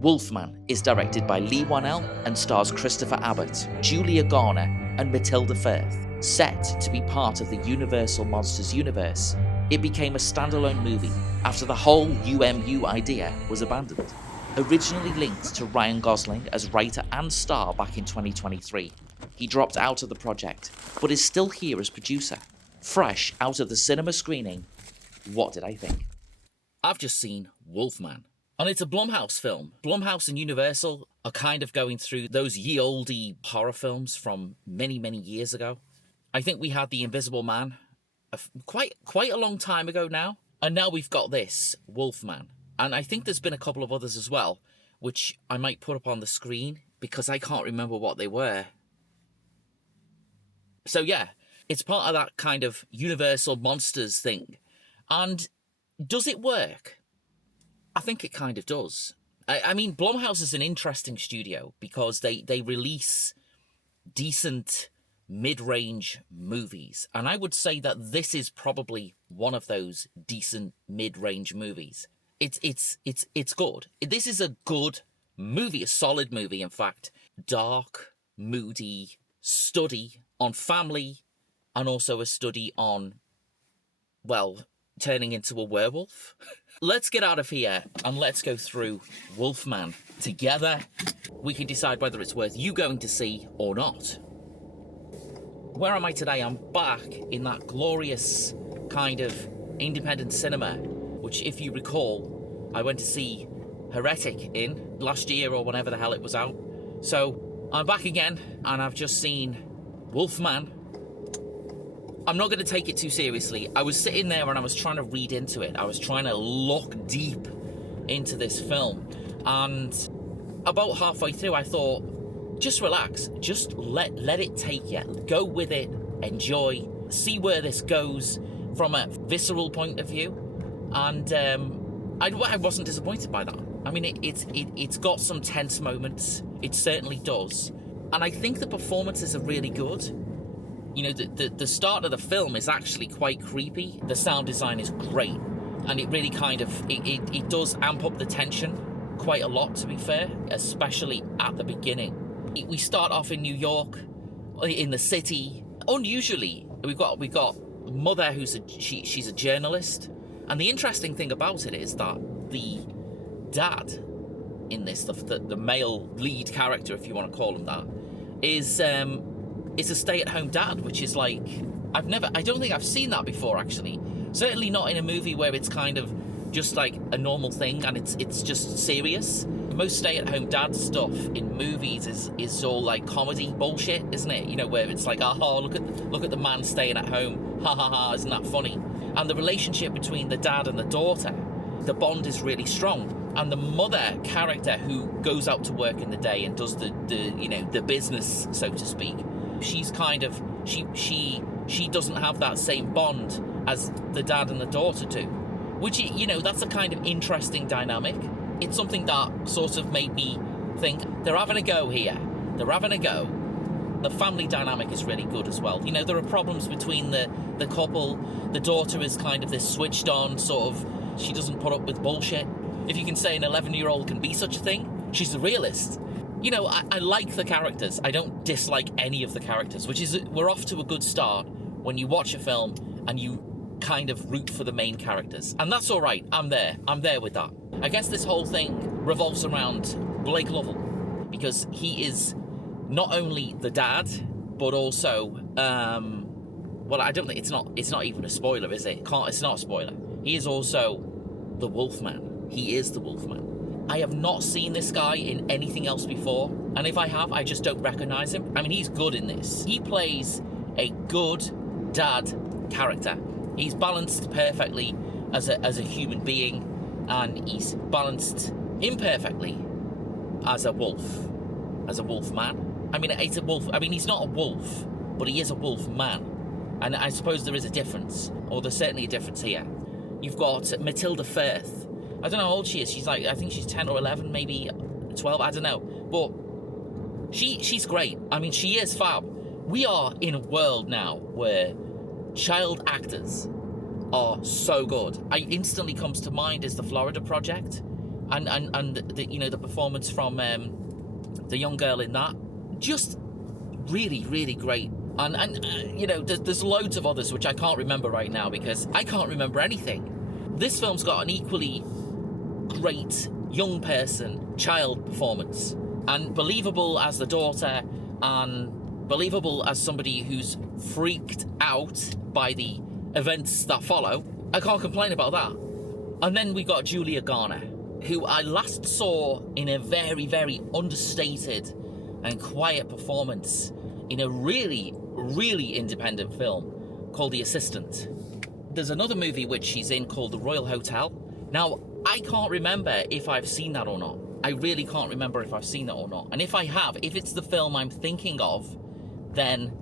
Wolfman is directed by Lee Whannell and stars Christopher Abbott, Julia Garner, and Matilda Firth. Set to be part of the Universal Monsters universe, it became a standalone movie after the whole UMU idea was abandoned. Originally linked to Ryan Gosling as writer and star back in 2023, he dropped out of the project, but is still here as producer. Fresh out of the cinema screening, what did I think? I've just seen Wolfman. And it's a Blumhouse film. Blumhouse and Universal are kind of going through those ye olde horror films from many, many years ago. I think we had The Invisible Man quite a long time ago now. And now we've got this, Wolfman. And I think there's been a couple of others as well, which I might put up on the screen because I can't remember what they were. So yeah, it's part of that kind of Universal Monsters thing. And does it work? I think it kind of does. I mean, Blumhouse is an interesting studio because they release decent mid-range movies. And I would say that this is probably one of those decent mid-range movies. It's good. This is a good movie, a solid movie, in fact. Dark, moody study on family and also a study on, well, turning into a werewolf. Let's get out of here and let's go through Wolfman together. We can decide whether it's worth you going to see or not. Where am I today? I'm back in that glorious kind of independent cinema, which, if you recall, I went to see Heretic in last year or whenever the hell it was out. So I'm back again and I've just seen Wolfman. I'm not going to take it too seriously. I was sitting there and I was trying to read into it. I was trying to look deep into this film. And about halfway through, I thought, just relax. Just let it take you. Go with it. Enjoy. See where this goes from a visceral point of view. And I wasn't disappointed by that. I mean, it's got some tense moments. It certainly does. And I think the performances are really good. You know, the start of the film is actually quite creepy. The sound design is great. And it really kind of, it does amp up the tension quite a lot, to be fair, especially at the beginning. We start off in New York, in the city. Unusually, we've got Mother, she's a journalist. And the interesting thing about it is that the dad in this, the male lead character, if you want to call him that, is a stay-at-home dad, which is like, I don't think I've seen that before, actually. Certainly not in a movie where it's kind of just like a normal thing and it's just serious. Most stay-at-home dad stuff in movies is all like comedy bullshit, isn't it? You know, where it's like, oh, look at the man staying at home, ha ha ha, isn't that funny? And the relationship between the dad and the daughter, the bond is really strong. And the mother character who goes out to work in the day and does the business, so to speak, she's kind of, she doesn't have that same bond as the dad and the daughter do, which, you know, that's a kind of interesting dynamic. It's something that sort of made me think, they're having a go here. They're having a go. The family dynamic is really good as well. You know, there are problems between the couple. The daughter is kind of this switched on sort of, she doesn't put up with bullshit. If you can say an 11-year-old can be such a thing, she's a realist. You know, I like the characters. I don't dislike any of the characters, which is, we're off to a good start when you watch a film and you kind of root for the main characters. And that's all right. I'm there with that. I guess this whole thing revolves around Blake Lovell, because he is not only the dad, but also, well, I don't think it's not even a spoiler, is it? It's not a spoiler. He is also the Wolfman. He is the Wolfman. I have not seen this guy in anything else before, and if I have, I just don't recognize him. I mean, he's good in this. He plays a good dad character. He's balanced perfectly as a human being, and he's balanced imperfectly as a wolf man. I mean, it's a wolf. I mean, he's not a wolf, but he is a wolf man, and I suppose there is a difference, or there's certainly a difference here. You've got Matilda Firth. I don't know how old she is. She's like, I think she's 10 or 11, maybe 12, I don't know. But she's great. I mean, she is fab. We are in a world now where child actors are so good. Instantly comes to mind is the Florida Project. and the performance from the young girl in that, just really, really great. And there's loads of others which I can't remember right now because I can't remember anything. This film's got an equally great young person, child performance, and believable as the daughter, and believable as somebody who's freaked out by the events that follow. I can't complain about that. And then we got Julia Garner, who I last saw in a very, very understated and quiet performance in a really, really independent film called The Assistant. There's another movie which she's in called The Royal Hotel. Now, I can't remember if I've seen that or not. I really can't remember if I've seen that or not. And if I have, if it's the film I'm thinking of, then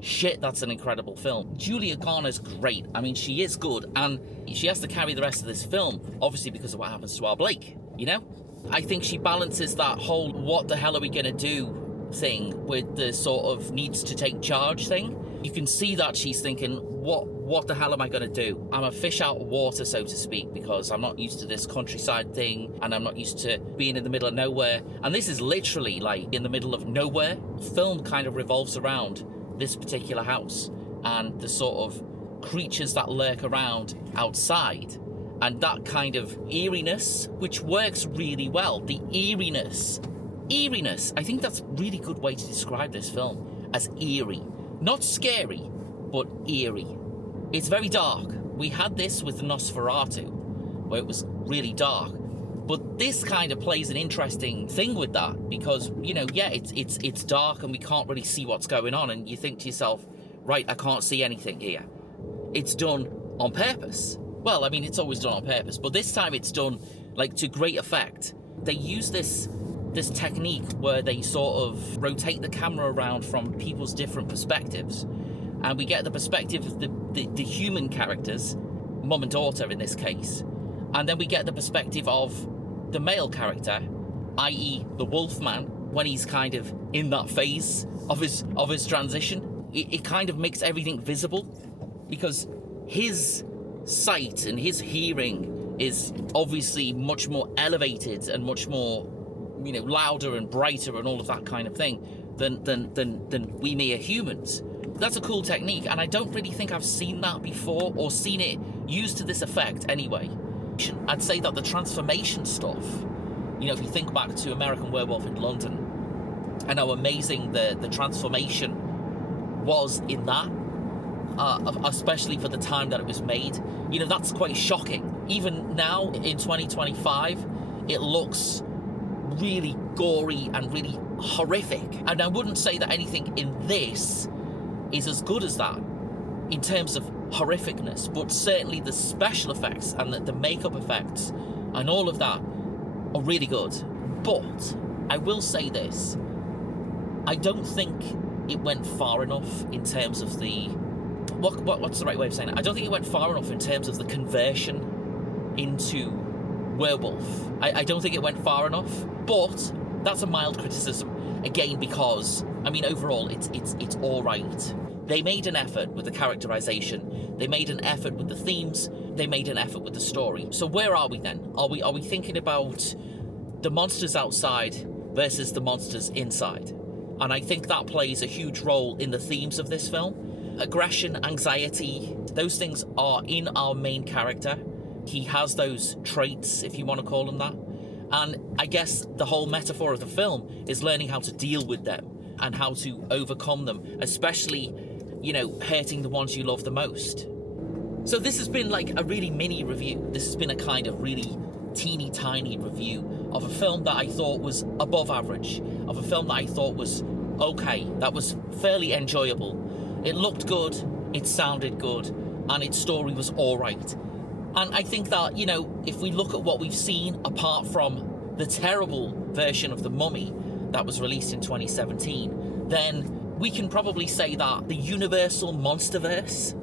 shit, that's an incredible film. Julia Garner's great. I mean, she is good, and she has to carry the rest of this film, obviously because of what happens to our Blake, you know? I think she balances that whole what the hell are we gonna do thing with the sort of needs to take charge thing. You can see that she's thinking, what the hell am I gonna do? I'm a fish out of water, so to speak, because I'm not used to this countryside thing, and I'm not used to being in the middle of nowhere. And this is literally like in the middle of nowhere. The film kind of revolves around this particular house and the sort of creatures that lurk around outside, and that kind of eeriness, which works really well. The eeriness, I think that's a really good way to describe this film, as eerie. Not scary, but eerie. It's very dark. We had this with Nosferatu, where it was really dark. But this kind of plays an interesting thing with that, because, it's dark and we can't really see what's going on, and you think to yourself, right, I can't see anything here. It's done on purpose. Well, I mean, it's always done on purpose, but this time it's done, to great effect. They use this technique where they sort of rotate the camera around from people's different perspectives, and we get the perspective of the human characters, mum and daughter in this case, and then we get the perspective of the male character, i.e. the Wolfman, when he's kind of in that phase of his transition. It kind of makes everything visible, because his sight and his hearing is obviously much more elevated and much more, louder and brighter and all of that kind of thing than we mere humans. That's a cool technique, and I don't really think I've seen that before, or seen it used to this effect anyway. I'd say that the transformation stuff, if you think back to American Werewolf in London and how amazing the transformation was in that, especially for the time that it was made, that's quite shocking. Even now in 2025, it looks really gory and really horrific. And I wouldn't say that anything in this is as good as that in terms of horrificness, but certainly the special effects and the makeup effects and all of that are really good. But I will say this, I don't think it went far enough in terms of the what's the right way of saying it? I don't think it went far enough in terms of the conversion into werewolf. I don't think it went far enough, but that's a mild criticism, again, because overall it's all right. They made an effort with the characterization, they made an effort with the themes, they made an effort with the story. So where are we then? Are we thinking about the monsters outside versus the monsters inside? And I think that plays a huge role in the themes of this film. Aggression, anxiety, those things are in our main character. He has those traits, if you want to call them that. And I guess the whole metaphor of the film is learning how to deal with them and how to overcome them, especially, hurting the ones you love the most. So this has been like a really mini review. This has been a kind of really teeny tiny review of a film that I thought was above average, of a film that I thought was okay, that was fairly enjoyable. It looked good, it sounded good, and its story was all right. And I think that, if we look at what we've seen, apart from the terrible version of The Mummy that was released in 2017, then we can probably say that the Universal Monsterverse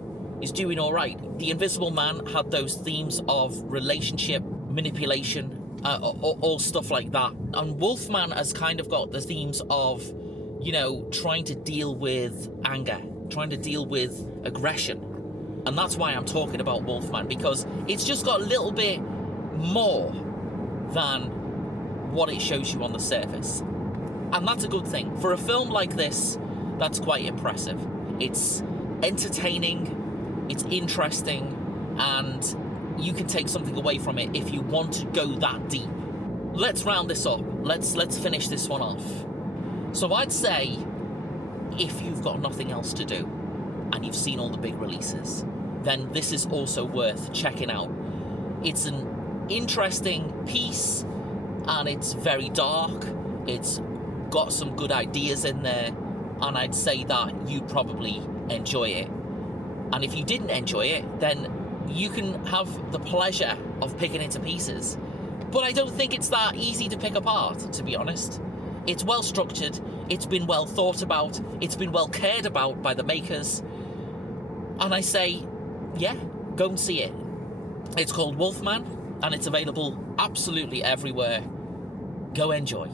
is doing all right. The Invisible Man had those themes of relationship, manipulation, all stuff like that. And Wolfman has kind of got the themes of, trying to deal with anger, trying to deal with aggression. And that's why I'm talking about Wolfman, because it's just got a little bit more than what it shows you on the surface. And that's a good thing. For a film like this, that's quite impressive. It's entertaining, it's interesting, and you can take something away from it if you want to go that deep. Let's round this up. Let's finish this one off. So I'd say, if you've got nothing else to do and you've seen all the big releases, then this is also worth checking out. It's an interesting piece, and it's very dark. It's got some good ideas in there, and I'd say that you'd probably enjoy it. And if you didn't enjoy it, then you can have the pleasure of picking it to pieces. But I don't think it's that easy to pick apart, to be honest. It's well structured, it's been well thought about, it's been well cared about by the makers. And I say, yeah, go and see it. It's called Wolfman, and it's available absolutely everywhere. Go enjoy.